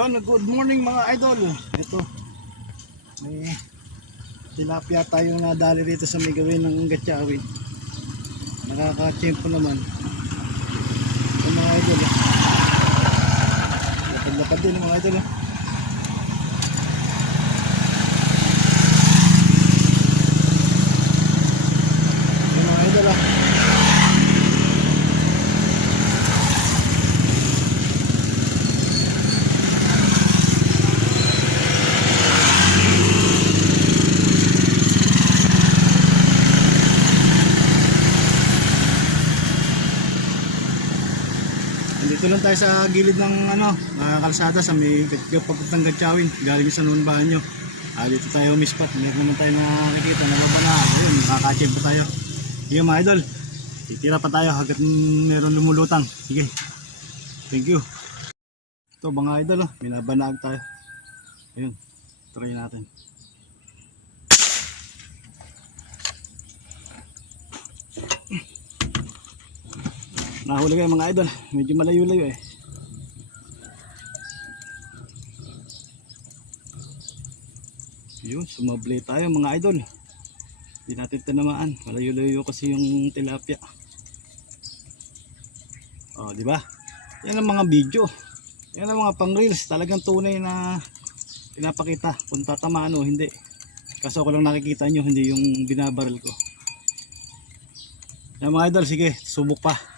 Yon, good morning mga idol. Ito. May tilapia tayong nadali rito sa may gawin ng gatsawi. Nakaka-tsempo naman. Ito mga idol. Lapad-lapad din mga idol. eh. Yan mga idol ah. Lang tayo sa gilid ng ano, ah, kalsada sa may papuntang Gatchawin, galing sa Nuan Banyo. Ah, dito tayo mispat, meron naman tayo nakakita, nababana. Ayun, nakakachip pa tayo. Sige mga idol, titira pa tayo hanggat meron lumulutang. Sige, thank you. Ito mga idol, oh, binabanag tayo. Ayun, try natin. Nahuli kayo mga idol. Medyo malayo-layo eh. Yun, sumable tayo mga idol. Hindi natin tinamaan. Malayo-layo kasi yung tilapia. Oh, di ba? Yan ang mga video. Yan ang mga pang reels. Talagang tunay na pinapakita kung tatamaan o hindi. Kaso ko lang nakikita nyo, hindi yung binabaril ko. Yan mga idol, sige, subok pa.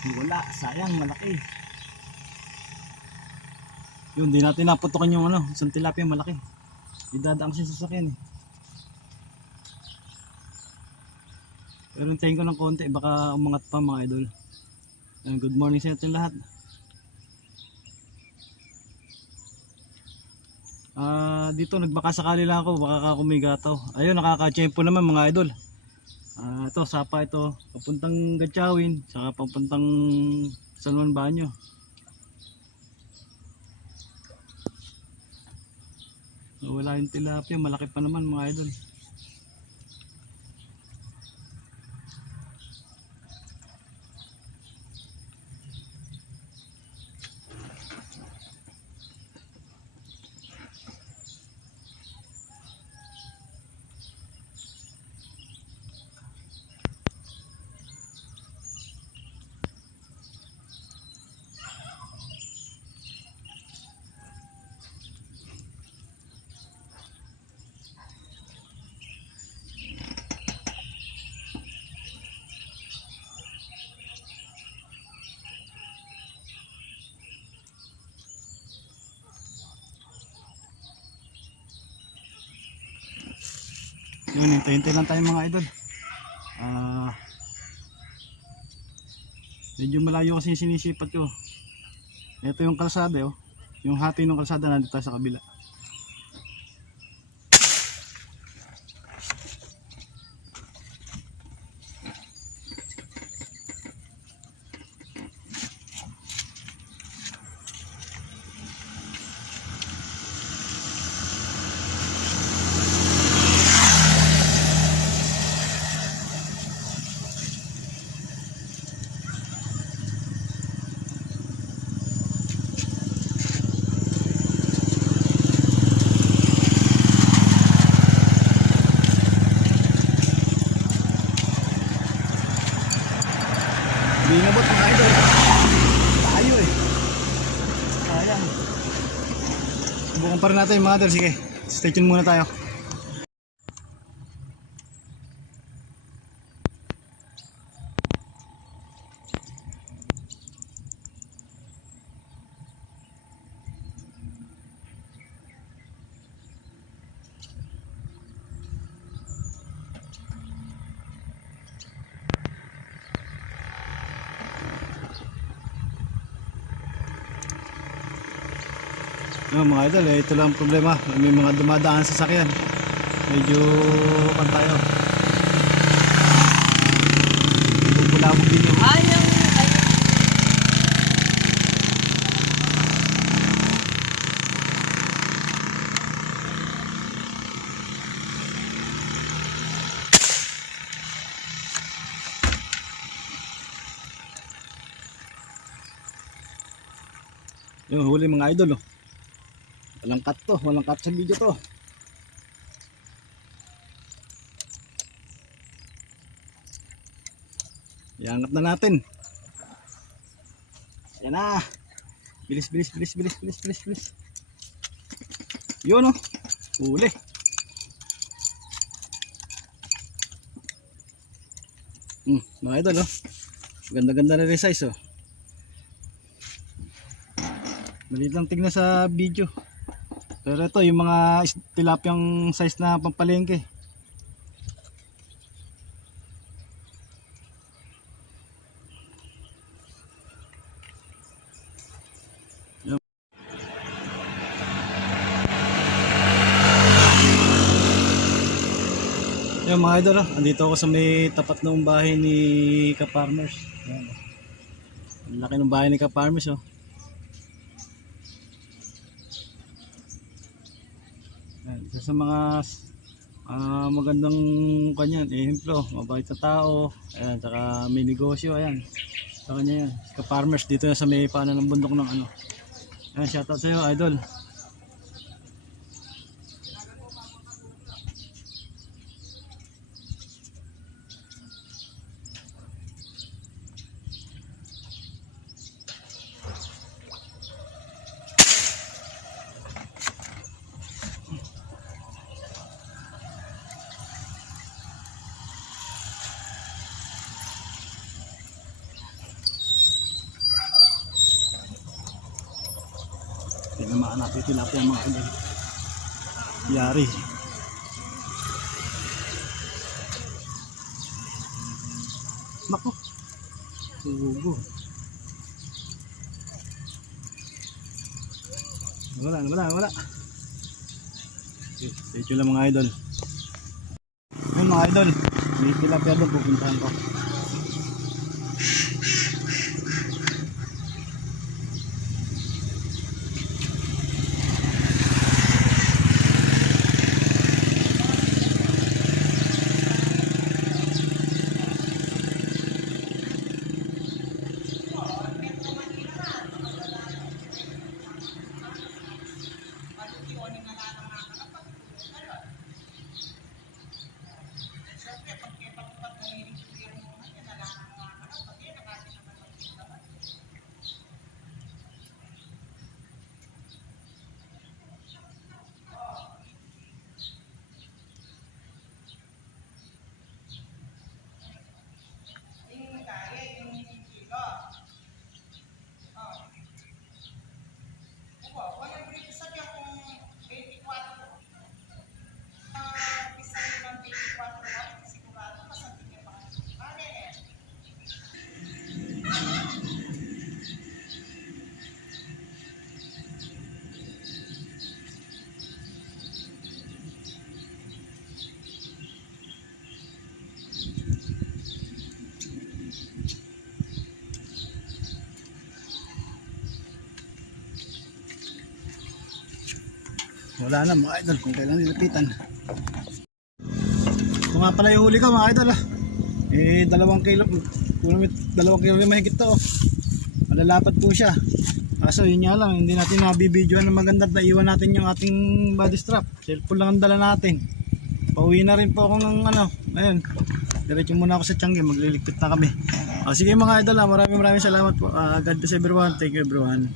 Wala, sayang, malaki. Yun, di natin naputokan yung ano, isang tilapia malaki. Idadaan kasi sa sasakyan eh. Pero hintayin ko ng konti, baka umangat pa mga idol. Yan, good morning sa ating lahat. Ah, dito nagbaka sakali lang ako, baka ako may gataw. Ayun, nakaka-tsempo naman mga idol. Ah, ito, sapa ito. Papuntang Gatchawin, saka papuntang San Juan Banyo. Wala yung tilapia, malaki pa naman mga idol. Yun, hintay-hintay lang tayo mga idol. Ah, medyo malayo kasi sinisipat ko. Ito yung kalsada oh. Yung hati ng kalsada nandito sa kabila. Subukan pa rin natin mga idol. Sige, stay tuned muna tayo. Yung mga idol, eh, ito lang ang problema. May mga dumadaan sa sakyan. Medyo kan tayo. Bubulabog din yung ayaw. yung huli mga idol. Oh. Walang cut to, walang cut sa video to. Iangat na natin. Yan na. Bilis, bilis, bilis, bilis, bilis, bilis, bilis. Yun oh. Huli. Hmm, mga idol oh. Ganda-ganda na rin size oh. Maliit lang tignan sa video. Pero ito yung mga tilapiyang size na pampalengke. Yan. Mga idol, oh. andito ako sa may tapat ng bahay ni Ka-Farmers. Yan. oh. Ang laki ng bahay ni Ka-Farmers oh. Ayan, sa mga ah, magandang kanyan, ehemplo, mabait na tao, ayan, saka may negosyo, ayan. Sa kanya yan, si farmers dito na sa may paanan ng bundok ng ano. Ayan, shoutout sa iyo, idol. Tinamaan natin tilapia mga idol. Yari. Nako. Sugo. Wala, wala, wala. Tuned lang mga idol. Yun mga idol. May tilapia doon pupuntahan ko. Wala na mga idol kung kailan nilapitan. Ito nga pala yung huli ko mga idol ah. Eh dalawang kilo, dalawang kilo rin mahigit to. oh. Malalapad po siya. Kaso yun nga lang, hindi natin nabibidyoan ng maganda at naiwan natin yung ating body strap. Cellphone lang ang dala natin. Pauwi na rin po ako ng ano, ayun. Diretso muna ako sa Tiangge, magliligpit na kami. Ah, sige mga idol, ah, maraming maraming salamat po. Ah, God bless everyone. Thank you everyone.